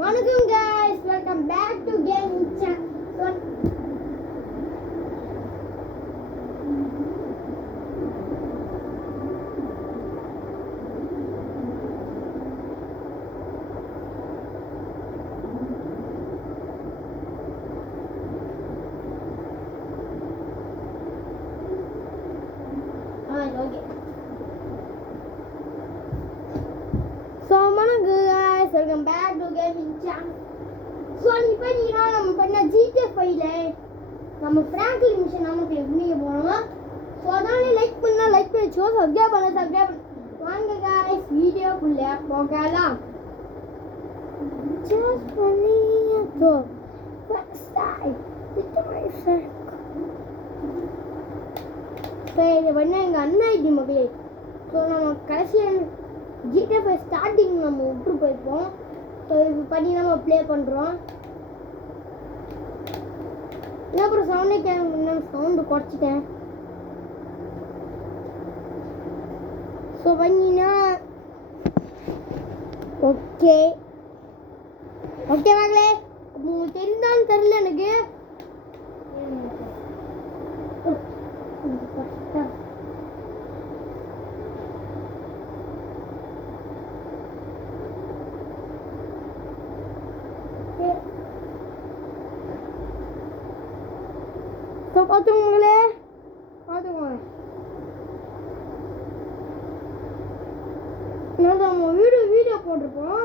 வணக்கம் guys, welcome back to gaming channel. Okay. So guys, welcome back to gaming channel. So இப்போ நம்ம பண்ண GTA 5ல நம்ம Franklin mission நமக்கு எப்படி போறோம். சோ அதானே லைக் பண்ணா லைக் பண்ணிச்சோ, சப்ஸ்கிரைப் பண்ண வாங்க guys, வீடியோக்குள்ள போகலாம். Just பண்ணியோ first time. இது பண்ண எங்கள் அண்ணா ஐடி மகளே. ஸோ நம்ம கடைசியாக GTA 5 ஸ்டார்டிங் நம்ம விட்டு போயிருப்போம். ஸோ இது பண்ணி நம்ம ப்ளே பண்ணுறோம். என்ன அப்புறம் சவுண்டு குறைச்சிட்டேன். ஸோ பண்ணினா ஓகே மகளே. உங்களுக்கு தெரிந்தாலும் தெரியல எனக்கு. பார்த்துக்கோங்களே, பார்த்துக்கோங்க. நம்ம வீடியோ போட்டிருப்போம்.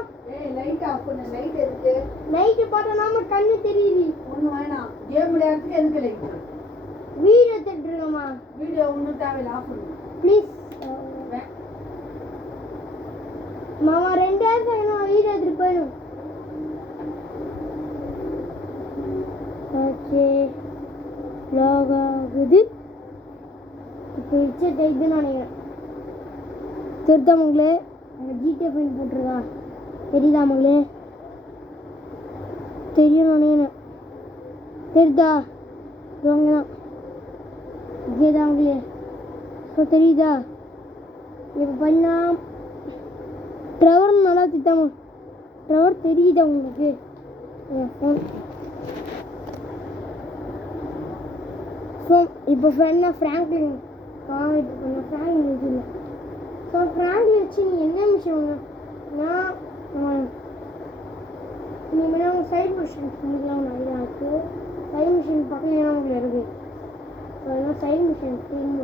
லைட் ஆஃப் பண்ணு. லைட் இருக்கு. லைட் பார்த்தா நாம கண்ணு தெரியுது. ஒண்ணு வேணாம். கேம் விளையாடுறதுக்கு எதுக்கு லைட்? வீடியோ தட்டுறோமா? வீடியோ ஒண்ணு தேவையில்ல, ஆஃப் பண்ணு ப்ளீஸ். மாமா 2 செகண்ட் வீடியோ எடுத்து போயிடும். ஓகே லாக் ஆகுது. இப்போ ஹெட்செட் இதுன்னு நினைக்கிறேன். தெரியுதா மகளே? GTA 5 போட்டிருக்கா, தெரியுதா மகளே? தெரியும் நினைக்கிறேன். தெரியுதா? இவங்க தான் இதேதான் மகளே. ஸோ தெரியுதா? இப்போ பண்ணலாம். ட்ரெவர் நல்லா திட்டாமா? ட்ரெவர் தெரியுதா உங்களுக்கு? இப்போ ஃப்ரெண்டாக ஃப்ராங்க்லின் இப்போ கொஞ்சம் ஃப்ராங்க்லின் வச்சுருந்தேன். ஸோ ஃப்ராங்க்லின் வச்சு நீ என்ன மிஷன் நான் நீங்கள் சைட் மிஷன் பண்ணிக்கலாம். நிறையா இருக்குது. சைட் மிஷன் பக்கத்தில் உங்களுக்கு இருக்குது. ஸோ அதெல்லாம் சைட் மிஷன்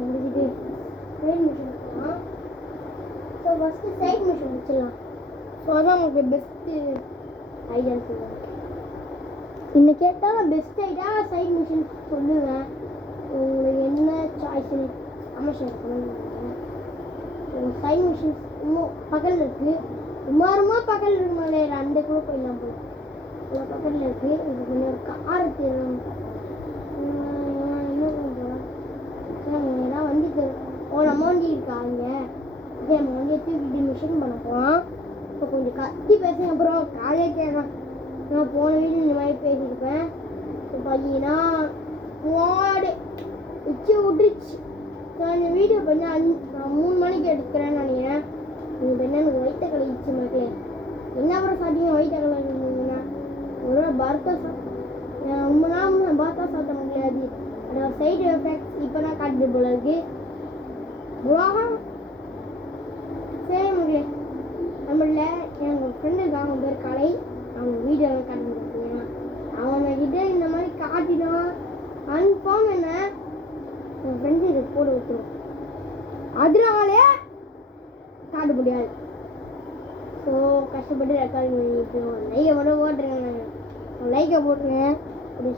முடிச்சுட்டு சைட் மிஷன் வச்சுக்கலாம். ஸோ ஃபஸ்ட்டு சைட் மிஷன் வச்சிடலாம். ஸோ அதான் உங்களுக்கு பெஸ்ட்டு ஐடியான்னு சொல்லுவேன். இன்னும் கேட்டால் பெஸ்ட் ஐடியா சைட் மிஷன் சொல்லுவேன். உங்களுக்கு என்ன சாய்ஸ்னு கமெண்ட் பண்ணுங்க. சைட் மிஷின்ஸ் இன்னும் பக்கத்தில் இருக்குது. ரொம்ப பக்கத்தில் இருக்குமாதிரி 2 கூட போயிடலாம் போல. இவ்வளோ பக்கத்தில் இருக்குது. இது கொஞ்சம் ஒரு கார் தேடும். இன்னும் கொஞ்சம் ஏதாவது வண்டி தரும். அமௌண்டி இருக்கா இங்கே? இதே நம்ம வண்டியை தூக்கிட்டு மிஷின் பண்ண போகிறோம். இப்போ கொஞ்சம் கத்தி பேசுங்க. அப்புறம் காலையே கேட்கலாம். நான் போன வீடு இந்த மாதிரி பேசியிருப்பேன். இப்போ பார்த்தீங்கன்னா வாடு வச்சு விட்டுருச்சு. ஸோ இந்த வீடியோ பண்ணி நான் 3 மணிக்கு எடுக்கிறேன்னு நினைக்கிறேன். நீங்கள் என்ன எனக்கு வயிற்ற கழிச்சு மக்களே. என்ன அப்புறம் சாப்பிட்டீங்க? வயிற்ற கழிச்சுங்கன்னா ஒரு பர்த்தா ரொம்ப நாள் பர்த்தா சாப்பிட்ட முடியாது. அதோட சைடு எஃபெக்ட்ஸ் இப்போ தான் காட்டுது போல இருக்கு. சரி மக்களே, நம்மள எங்கள் ஃப்ரெண்டு இருக்காங்க, அவங்க பேர் கலை. அவங்க வீடியோவை காட்டுங்க. அவன்கிட்ட இந்த மாதிரி காட்டினோம் கன்ஃபார்ம் என்ன என் ஃப்ரெண்ட்ஸ் இதை போட விட்டுரும். அதனாலே காட்ட முடியாது. ஸோ கஷ்டப்பட்டு ரெக்கார்டிங் பண்ணிட்டு லைக்கை மட்டும் போட்டுருங்க. லைக்கை போட்டுருங்க. ஒரு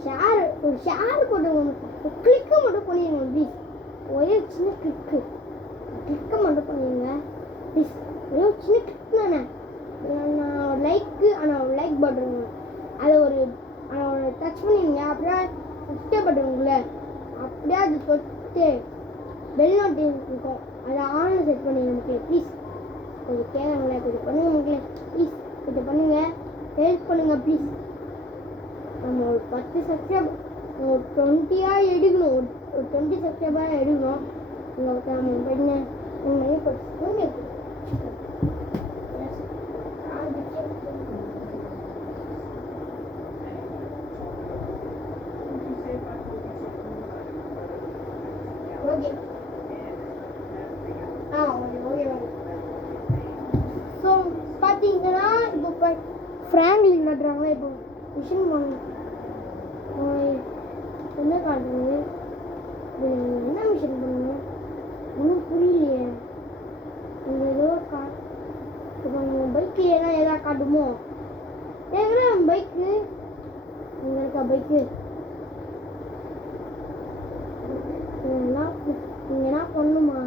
ஷேர் போட்டுருங்க. ஒரு கிளிக்கை மட்டும் பண்ணிடுங்க ப்ளீஸ். ஒரே சின்ன கிளிக்கை மட்டும் பண்ணிடுங்க ப்ளீஸ். ஒரே ஒரு சின்ன கிளிக் தானே. நான் லைக்கு ஆனால் லைக் போட்டுருங்க. அதை ஒரு டச் பண்ணிடுங்க. அப்படியே சப்ஸ்கிரைப் பண்ணுறவங்கள அப்படியே அது தொட்டு பெல் நோட்டிஃபிகேஷன் இருக்கும், அதை ஆன்லைன் செட் பண்ணிடுங்க மக்களே ப்ளீஸ். கொஞ்சம் கேட்குறாங்களே, கொஞ்சம் பண்ணுங்கள் மக்களே ப்ளீஸ். கொஞ்சம் பண்ணுங்கள், ஹெல்ப் பண்ணுங்கள் ப்ளீஸ். நம்ம ஒரு 10 சப்ஸ்கிரைப் ஒரு 20 எடுக்கணும். ஒரு 20 சப்ஸ்கிரைபராக எடுக்கணும். நம்ம பண்ண ஃப்ராங்க்லின் நடுறாங்களா இப்போ மிஷின் பண்ணணும். என்ன காட்டுறது? என்ன மிஷின் பண்ணணும் ஒன்றும் புரியலையே. இங்கே ஏதோ இப்போ உங்கள் பைக்கு ஏன்னா எதாவது காட்டுமோ? ஏன்னா பைக்கு இங்கே இருக்கா பைக்கு? இங்கே என்ன பண்ணுமா?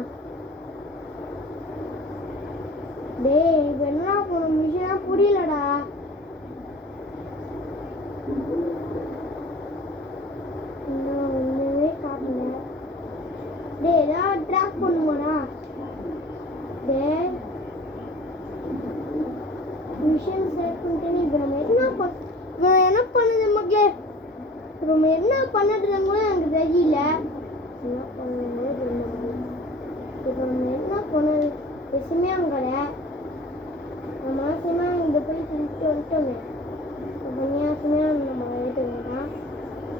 டேய் இப்போ என்ன பண்ணணும் மிஷினா புரியலடா. இன்னும் ஒன்றுமே காட்டல. டேய் ஏதாவது ட்ராக் பண்ணுமாடா? டேய் மிஷின் செட் பண்ணிட்டு இப்போ நம்ம என்ன பண்ணுது மக்களே? இப்போ நம்ம என்ன பண்ணுறதுன்னு கூட எனக்கு தெரியல. என்ன பண்ணுறது இப்போ நம்ம என்ன பண்ணது விஷயமே அங்கே நம்ம ஆசைமா இந்த போய் திருட்டு வந்துட்டோமே பன்னியாசமாக நம்ம எடுத்து வேண்டாம்.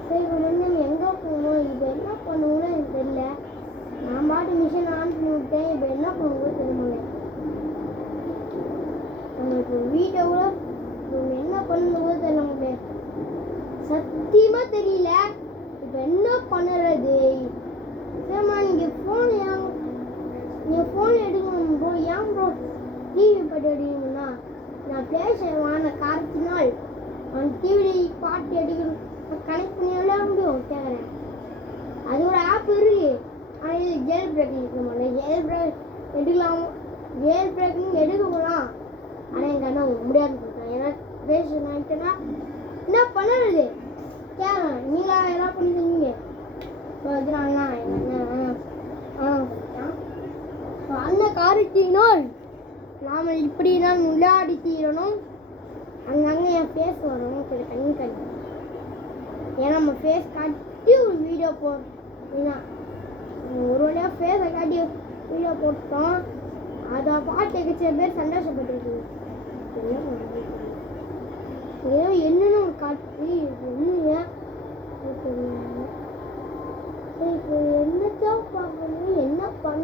சரி இப்போ வந்து நம்ம எங்கே போகணும்? இப்போ என்ன பண்ணுவோம்னு எனக்கு தெரியல. நான் பாட்டு மிஷின் ஆன் பண்ணி விட்டேன். இப்போ என்ன பண்ணுவோம் தெரியுமாங்க? நம்ம இப்போ வீட்டை கூட நம்ம என்ன பண்ணணும் கூட தெரியல மக்களே. சத்தியமாக தெரியல இப்போ என்ன பண்ணுறது. சரிம்மா நீங்கள் ஃபோன் எடுக்கணும் ப்ரோ. ஏன் ப்ரோ டிவி பாட்டு அடிக்கணும்னா நான் பேசுகிறேன் வான காரத்தினால் அவன் டிவி பாட்டு அடிக்கணும் கனெக்ட் பண்ணி எவ்வளோ முடியும் கேட்குறேன். அது ஒரு ஆப் இருக்கு. ஆனால் இது ஜெல் பிரேக் இருக்க மாட்டேன். ஜெல் பிரேக் எடுக்கலாம். ஜெல் பிரேக்கிங் எடுக்கலாம். ஆனால் எங்கள் அண்ணா முடியாதுன்னு சொல்லிட்டேன். ஏன்னா பேசுனா என்ன பண்ணுறது கேட்குறேன். நீங்களா என்ன பண்ணிருக்கீங்க? அண்ணா எங்கள் அண்ணன் காரத்தினால் நாம் இப்படி தான் விளையாடி தீரணும். அங்கங்கே என் ஃபேஸ் வரும் கொஞ்சம் கண்ணி கட்டி. ஏன்னா நம்ம ஃபேஸ் காட்டி ஒரு வீடியோ போட்டோம். ஒரு வழியாக ஃபேஸை காட்டி வீடியோ போட்டோம். அதை பார்த்து சில பேர் சந்தோஷப்பட்டுருக்கு. ஏதோ என்னன்னு ஒரு காட்டி என்ன இப்போ என்னத்தான் பார்க்கணும் என்ன பண்ண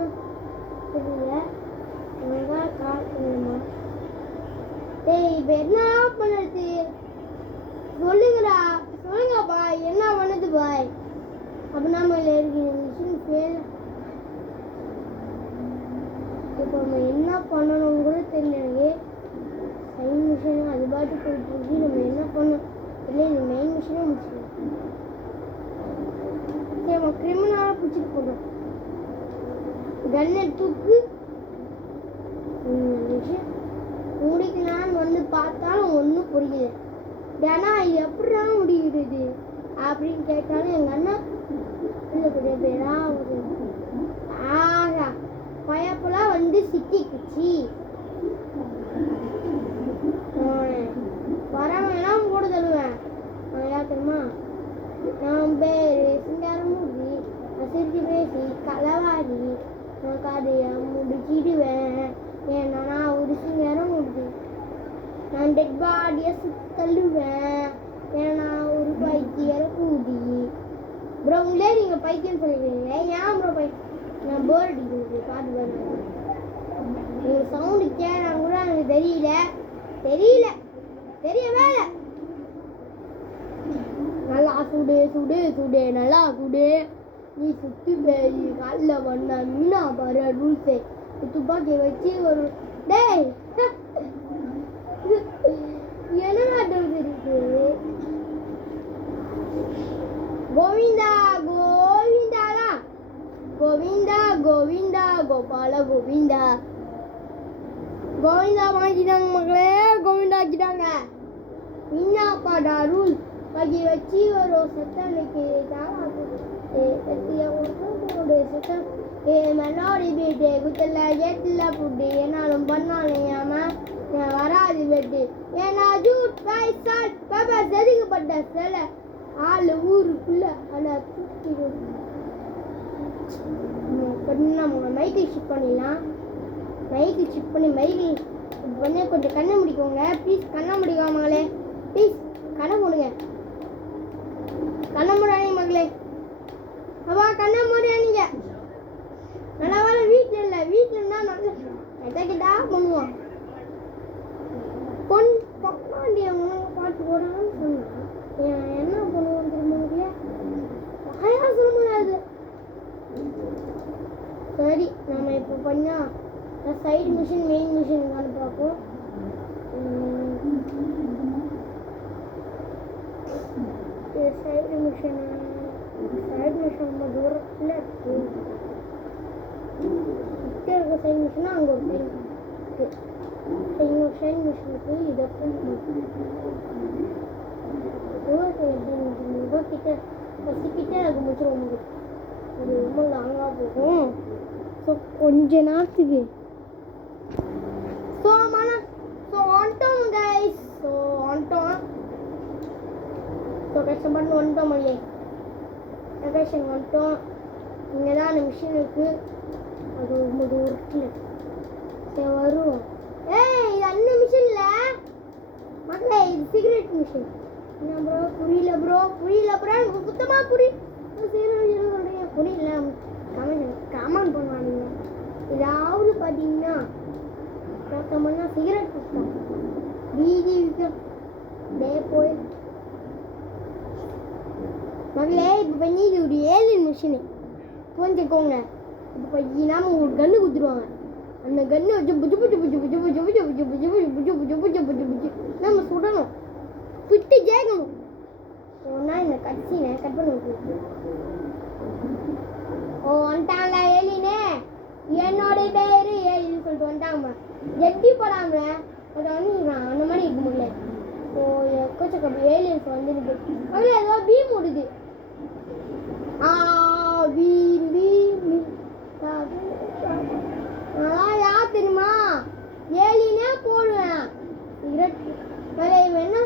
தெரியல. காட்டணுமா? டேய் இப்போ என்ன பண்ணுறது சொல்லுங்கடா. சொல்லுங்க பாய் என்ன பண்ணுது பாய்? அப்போ நம்ம இருக்கு மிஷின் ஃபேல். இப்போ நம்ம என்ன பண்ணணும் கூட தெரியல எனக்கு. சைன் மிஷின் அது பாட்டு போயிட்டு இருக்கு. நம்ம என்ன பண்ணணும் இல்லை இந்த மெயின் மிஷினே முடிச்சிடலாம். சரி நம்ம கிரிமினலாக பிடிச்சிட்டு போகிறோம். கன்னை தூக்கு முடிக்கலான்னு வந்து பார்த்தாலும் ஒன்றும் புரியல. ஏன்னா இது எப்படிதான் முடிகிறது அப்படின்னு கேட்டாலும் எங்கள் அண்ணா இல்லை பெரிய பேரா ஒரு ஆகா பயப்பெல்லாம் வந்து சிக்கிக்குச்சு. வரவெல்லாம் கூட தருவேன். யார் தெரியுமா? நான் பேர் சிங்காரமூர்த்தி. நான் சிரிச்சு பேசி களவாடி நான் கதையை முடிச்சிடுவேன். ஏன்னா நான் ஒரு சிங்காரம் முடிச்சு நான் டெட் பாடியை தள்ளுவேன். ஏன்னா ஒரு பைத்தியரை கூதி. ப்ரோ உங்களே நீங்கள் பைத்தியம் சொல்லிடுவீங்க. ஏன் ப்ரோ நான் போர் அடிக்கிறது பாட்டு பண்ணுவேன். உங்கள் சவுண்டு கேட்க கூட எனக்கு தெரியவே இல்லை. நல்லா சுடு சுடு சுடு நல்லா சுடு. நீ சுற்றி பேசி காலில் வந்தா மீனா பாரு ரூல்ஸே. துப்பாக்கி வச்சு ஒரு டேய் என்ன நாட்டம் இருக்கு? கோவிந்தா கோவிந்தாடா கோவிந்தா கோவிந்தா கோபால கோவிந்தா கோவிந்தா வாங்கிட்டாங்க மக்களே. கோவிந்தா ஆக்கிட்டாங்க. மீனாப்பாடா ரூல் பகி வச்சு ஒரு செத்தனுக்கு மெலோடி பீட்டு குத்தல ஏத்துல புட்டு என்னாலும் பண்ணாலையாம வராது வெட்டு. ஏன்னா ஜூட் சால்ட் பெப்பர் செதுக்கப்பட்ட சில ஆள் ஊருக்குள்ள அதை தூக்கிடும். நம்ம மைக்கை ஷிப் பண்ணிடலாம். மைக்கு ஷிப் பண்ணி மைக்கு பண்ணி கொஞ்சம் கண்ணை முடிக்கோங்க ப்ளீஸ். கண்ணை முடிக்காமங்களே ப்ளீஸ். கண்ணை மூடுங்க. கண்ணை மூடாதீங்க மகளே. அப்பா கண்ணை மூடாதீங்க. நல்லா வேலை வீட்டில் இல்லை. வீட்டில் இருந்தால் நல்ல கிட்டா பண்ணுவோம். மிஷின் மெயின் மிஷின் தான் பார்ப்போம். சைடு மிஷின் ரொம்ப தூரத்தில் இருக்கு. கிட்ட இருக்க சைடு மிஷினா அங்கே ஒரு சைடு இருக்கு. இங்கே ஒரு சைடு மிஷின் இருக்கு. இதை கிட்ட பசிக்கிட்டே எனக்கு முடிச்சிடும். அது ரொம்ப லாங்காக போகும். ஸோ கொஞ்ச நேரத்துக்கு வந்துட்டோம் கைஸ். வந்துட்டோம். கஷ்டப்பட்டு வந்துட்டோம் மொழியே. லொக்கேஷன் வந்துட்டோம். இங்கே தான் அந்த மிஷின் இருக்குது. அது ரொம்ப தூரத்தில். சரி வருவோம். இது அந்த மிஷின் இல்லை மக்களே, இது சிகரெட் மிஷின். என்ன ப்ரோ புரியல எனக்கு சுத்தமாக சொல்கிறீங்க புரியல. கமெண்ட் பண்ணுவாங்க. ஏதாவது பார்த்தீங்கன்னா பார்த்தோம்னா சிகரெட் குடிச்சோம் பீதி டே போய் மகளே. இப்போ பண்ணி இது ஒரு ஏலியன் மிஷினு புரிஞ்சுக்கோங்க. இப்போ பார்த்தீங்கன்னா ஒரு கன்று கொடுத்துருவாங்க. அந்த கன்று வச்சு புஜு புஜு புஜு புஜு புஜு புஜு புஜு புஜு புஜு புஜு புஜு புஜு புஜு புஜு நம்ம சுடணும். சுட்டு ஜெயிக்கணும். ஒன்றா இந்த கட்சினை கட் பண்ணி விட்டு வந்துட்டாங்க ஏலினே. என்னோட பேரு ஏலின்னு சொல்லிட்டு வந்துட்டாங்க. எட்டி போடாம அதை வந்துடுறான். அந்த மாதிரி இருக்க முடியல. எக்கச்சக்க ஏலியன்ஸ் வந்துருக்கு. அதில் ஏதோ பீம் விடுது. நான் யார் தெரியுமா ஏலினே போடுவேன். சிகரெட் என்ன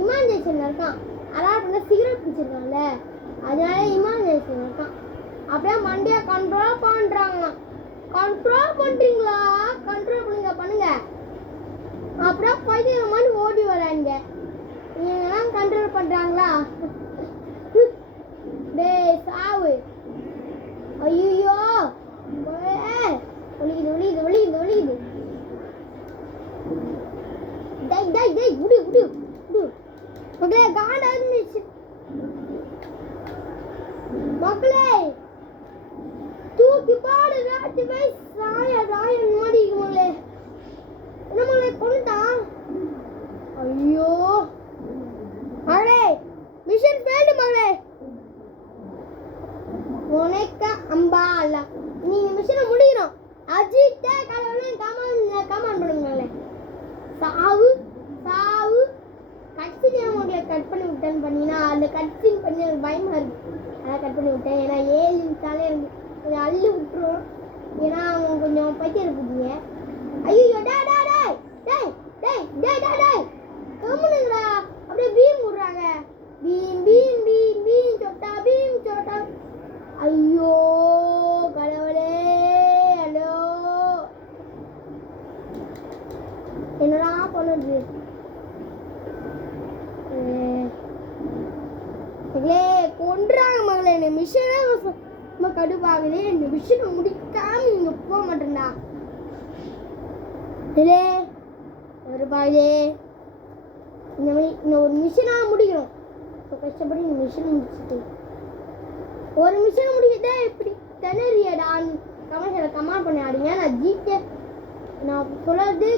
இமாஜினேஷன்ல இருக்கான். அதாவது சிகரெட் பிடிச்சிருக்கான்ல அதனால இமாஜினேஷன் இருக்கான். அப்படியே மண்டியா கண்ட்ரோல் பண்றாங்களாம். கண்ட்ரோல் பண்றீங்களா? கண்ட்ரோல் பண்ணுங்க. அப்படியே பைத்தியம் மாதிரி ஓடி வராங்க. நீங்களாம் கண்ட்ரோல் பண்றாங்களா? டேய் சாவு. ஐயோ ஒளிக்குது. டேய் விடு. மக்களே காண்டா இருந்துச்சு. மக்களே தூக்கி பாடு ராஜி பை ராயன் மாதிரி மக்களே. என்ன மக்களே கொண்டுட்டான். ஐயோ மகளே மிஷன் ஃபெயில்டு மகளே. உனக்கு அம்பா அல்ல. நீங்க மிஷனை முடிக்கணும். அஜித்தே கடவுளே கமாண்ட் பண்ணுங்க மகளே. சாவு கட்சின் அவங்களை கட் பண்ணி விட்டேன்னு பண்ணீங்கன்னா அந்த கட்சின் பண்ணி எனக்கு பயமா இருக்கு. அதான் கட் பண்ணி விட்டேன். ஏன்னா ஏலின்ஸாலே எனக்கு கொஞ்சம் அள்ளி விட்டுரும். ஏன்னா அவங்க கொஞ்சம் பைத்தியம் இருக்குதுங்க. ஐயோ கம்முனுங்கடா. அப்படியே பீம் விடுறாங்க. பீம் சொட்டா. ஐயோ கடவுளே. ஹலோ என்னடா பண்ணுது? கொன்றாங்க மகளே. இந்த மிஷனே ரொம்ப கடுப்பாகுது. இந்த மிஷனை முடிக்காம நீங்க போக மாட்டேன்டா. ஒரு பாயே இந்த மாதிரி இந்த ஒரு மிஷனா முடிக்கணும். இப்போ கஷ்டப்பட்டு இந்த மிஷனை முடிச்சுட்டு ஒரு மிஷனை முடிக்கிட்டே இப்படி திணறியடான்னு கமெண்ட் பண்ணி ஆடுங்க. நான் ஜிகே நான் சொல்றது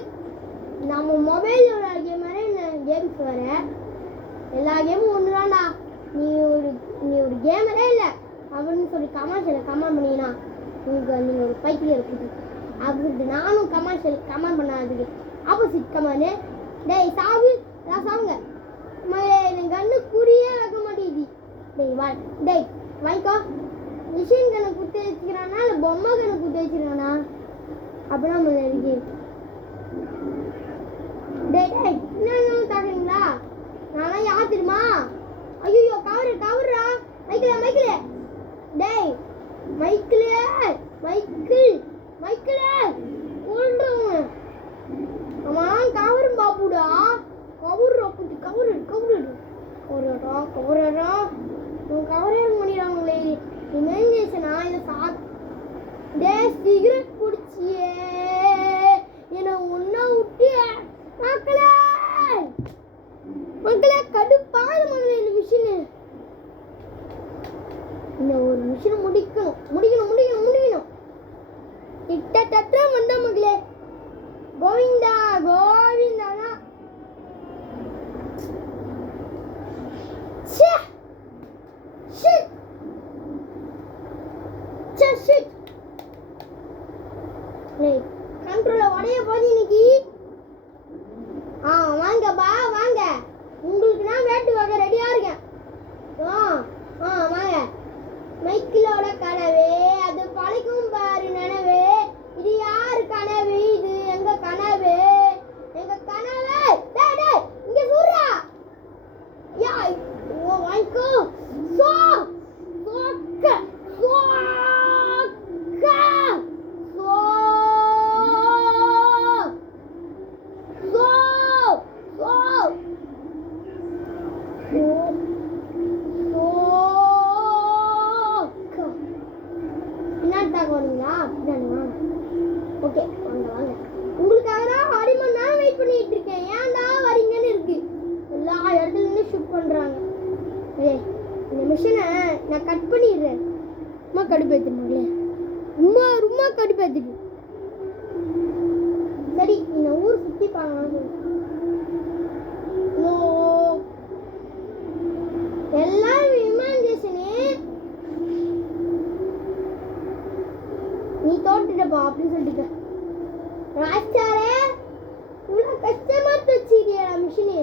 நம்ம மொபைலில் உள்ள கேம் வேறு கேம்ஸ் வேறு. எல்லா கேமும் ஒன்று தான்டா. நீ ஒரு கேமரே இல்லை அப்படின்னு சொல்லி கமெண்ட் பண்ணிங்கன்னா நீங்கள் ஒரு பைத்தியம் இருக்குது அப்படின்ட்டு நானும் கமெண்ட் பண்ணாததுக்கு ஆப்போசிட் கமெண்ட். டேய் சாவு எல்லாம் சாவுங்க. எனக்கு கண்ணு குறியே வைக்க மாட்டேங்குது. டேய் வாய்க்கோ. மிஷின் கண்ணை குத்தி வச்சுக்கிறானா இல்லை பொம்மை கண்ணை குத்தி வச்சுக்கிறானா அப்படின்னா இருக்கு. டேய் என்ன தாக்குறீங்களா? நான்லாம் யார் தெரியுமா? ஐயோ கவருடா. மைக்கிள் டேய் மைக்கிள் கொல்றவங்க. அவன் கவரும் பாப்புடா. கவருடா கவரே பண்ணிடுறாங்களே. இமேஜினேஷனா இதை டே சிகரெட் குடிச்சியே என்னை ஒன்னா விட்டிய மக்களே கடுப்பான மகளே. இந்த மிஷினு இந்த ஒரு மிஷினை முடிக்கணும். கிட்டத்தட்ட வந்த மகளே. நான் வேட்டுக்காக ரெடியா இருக்கேன். வாங்க. மைக்கிலோட கனவே அது பழிக்கும் பாரு நனவே. இது யாரு கனவு? இது எங்க கனவு. எங்க கனவு. டேய் டேய் இங்க சுடுறா. யா ஓ வாங்கோ. சோ சோக்க சோக்க சோ சோ சோ என்னட்டாக வரீங்களா? அப்படின்னா ஓகே வாங்க வாங்க. உங்களுக்காக தான் 1/2 மணி நேரம் வெயிட் பண்ணிட்டு இருக்கேன். ஏன்டா வரீங்கன்னு இருக்கு. எல்லா இடத்துலயுமே ஷூட் பண்றாங்க. ஏய் இந்த மிஷினை நான் கட் பண்ணிடுறேன். ரொம்ப கடுப்பேத்துமாங்களே. ரொம்ப கடுப்பேத்துக்கு. சரி இந்த ஊர் சுற்றி பார்க்கலாம். எல்லாரும் இமேஜினேஷனே நீ தோட்டுட்டப்பா அப்படின்னு சொல்லிட்டு ராஜாரே இவ்வளோ கஷ்டமா வச்சிருக்கியா மிஷினு.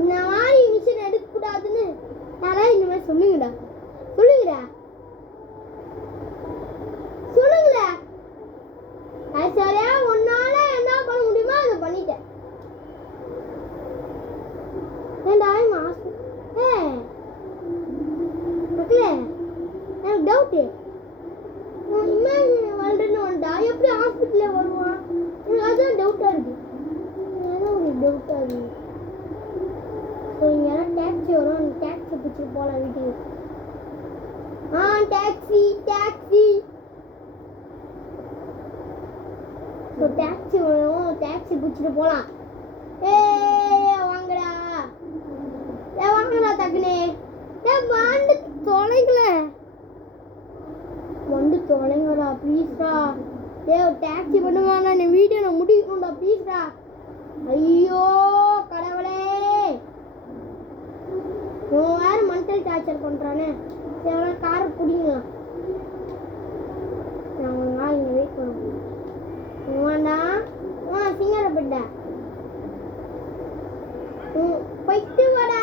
இந்த மாதிரி மிஷின் எடுக்கக்கூடாதுன்னு யாராவது இந்த மாதிரி சொல்லுங்கடா. சொல்லுங்கடா ராஜாரே. உன்னால என்ன பண்ண முடியுமோ அதை பண்ணிட்டேன். ஏண்டா மக்களே எனக்கு டவுட்டு. இமேஜின் வாழ்றேன்னு வந்தா எப்படி ஹாஸ்பிட்டலில் வருவான்? எனக்கு அதுதான் டவுட்டாக இருக்கு. அதான் ஒரு டவுட்டாக இருக்கு. ஸோ இங்கே யாரும் டேக்ஸி வரும். அந்த டேக்ஸி பிடிச்சிட்டு போகலாம் வீட்டுக்கு. டாக்ஸி. ஸோ டாக்ஸி வரும். டாக்ஸி பிடிச்சிட்டு போகலாம். வாங்கடா டக்குனே. வந்து தொலைங்கடா ப்ளீஸ்டா. டாக்ஸி பண்ணுவாங்க. நீ வீடியோ நான் முடிக்கணும்டா ப்ளீஸ்டா. ஐயோ கடவுளே இவன் வேற மென்டல் டார்ச்சர் பண்றானே. சரி காரை பிடிங்கலாம். நான் ஒரு நாள் இங்கே வெயிட் பண்ணுவோம். வேண்டா சிங்கரப்பட்ட போயிட்டு வாடா.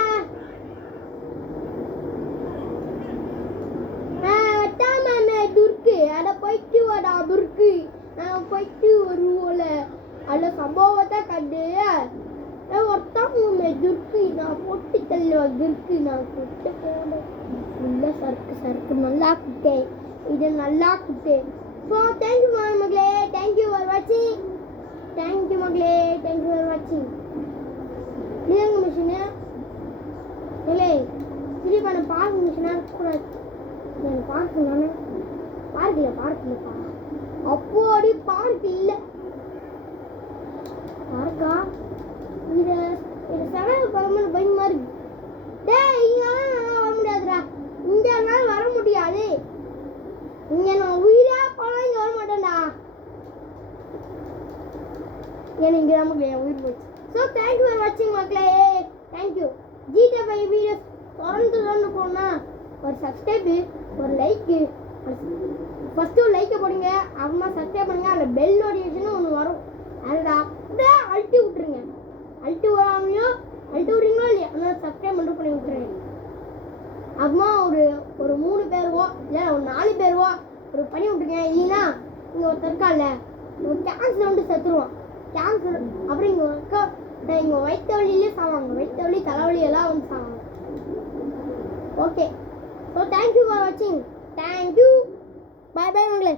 துர்க்கு அட போயிட்டு வாடா துர்க்கு. நான் போயிட்டு வருவோல அல்ல சம்பவத்தை கண்டு ஒருத்தவங்க துர்க்கு நான் போட்டு தள்ளுவா. துர்க்கு நான் போட்டு போனேன். இல்லை சருக்கு நல்லா குட்டேன். இது நல்லா குட்டேன். ஸோ தேங்க்யூ மகளே. தேங்க்யூ ஃபார் வாட்சிங். தேங்க்யூ மகளே. தேங்க்யூ ஃபார் வாட்சிங். நீங்க மிஷினு இல்லை திருப்பி நான் பார்க்க மிஷினாக இருக்கக்கூடாது. நான் பார்க்க நானே பார்க்கலப்பா. அப்போ அடி பார்க் இல்லை பார்க்கா. இது செலவு பரமன்னு பயமா இருக்கு. டேய் இங்கெல்லாம் வர முடியாதுடா. இங்கெல்லாம் வர முடியாது. இங்க நான் உயிரா போனா இங்க வர மாட்டேன்டா. எனக்கு இங்கே நமக்கு என் உயிர் போச்சு. ஸோ தேங்க்யூ ஃபார் வாட்சிங் மக்களே. தேங்க்யூ. ஜிடிஏ 5 வீடியோஸ் தொடர்ந்து போனா ஒரு சப்ஸ்கிரைபு ஒரு லைக்கு. ஃபஸ்ட்டு ஒரு லைக்கை போடுங்க. அப்புறமா சப்ஸ்கிரைப் பண்ணுங்க. அதில் பெல் நோட்டிஃபிகேஷனும் ஒன்று வரும். அதுடா அப்படியே அழுத்தி விட்ருங்க. அழுத்தி விட்றீங்களோ இல்லையா அதனால் சப்ஸ்கிரைப் மட்டும் பண்ணி விட்டுருங்க. அப்புறமா ஒரு 3 பேருவோ இல்லை ஒரு 4 பேருவோ ஒரு பண்ணி விட்ருங்க. இல்லைன்னா இங்கே ஒருத்தர் இருக்கான்ல ஒரு கேன்சர் வந்து செத்துருவான். கேன்சர் அப்புறம் இங்கே வயிற்று வலியிலே சாவாங்க. வயிற்று வலி தலைவலி எல்லாம் வந்து சாவாங்க. ஓகே ஸோ தேங்க்யூ ஃபார் வாட்சிங். தேங்க்யூ. பாய் பாய் மகளே.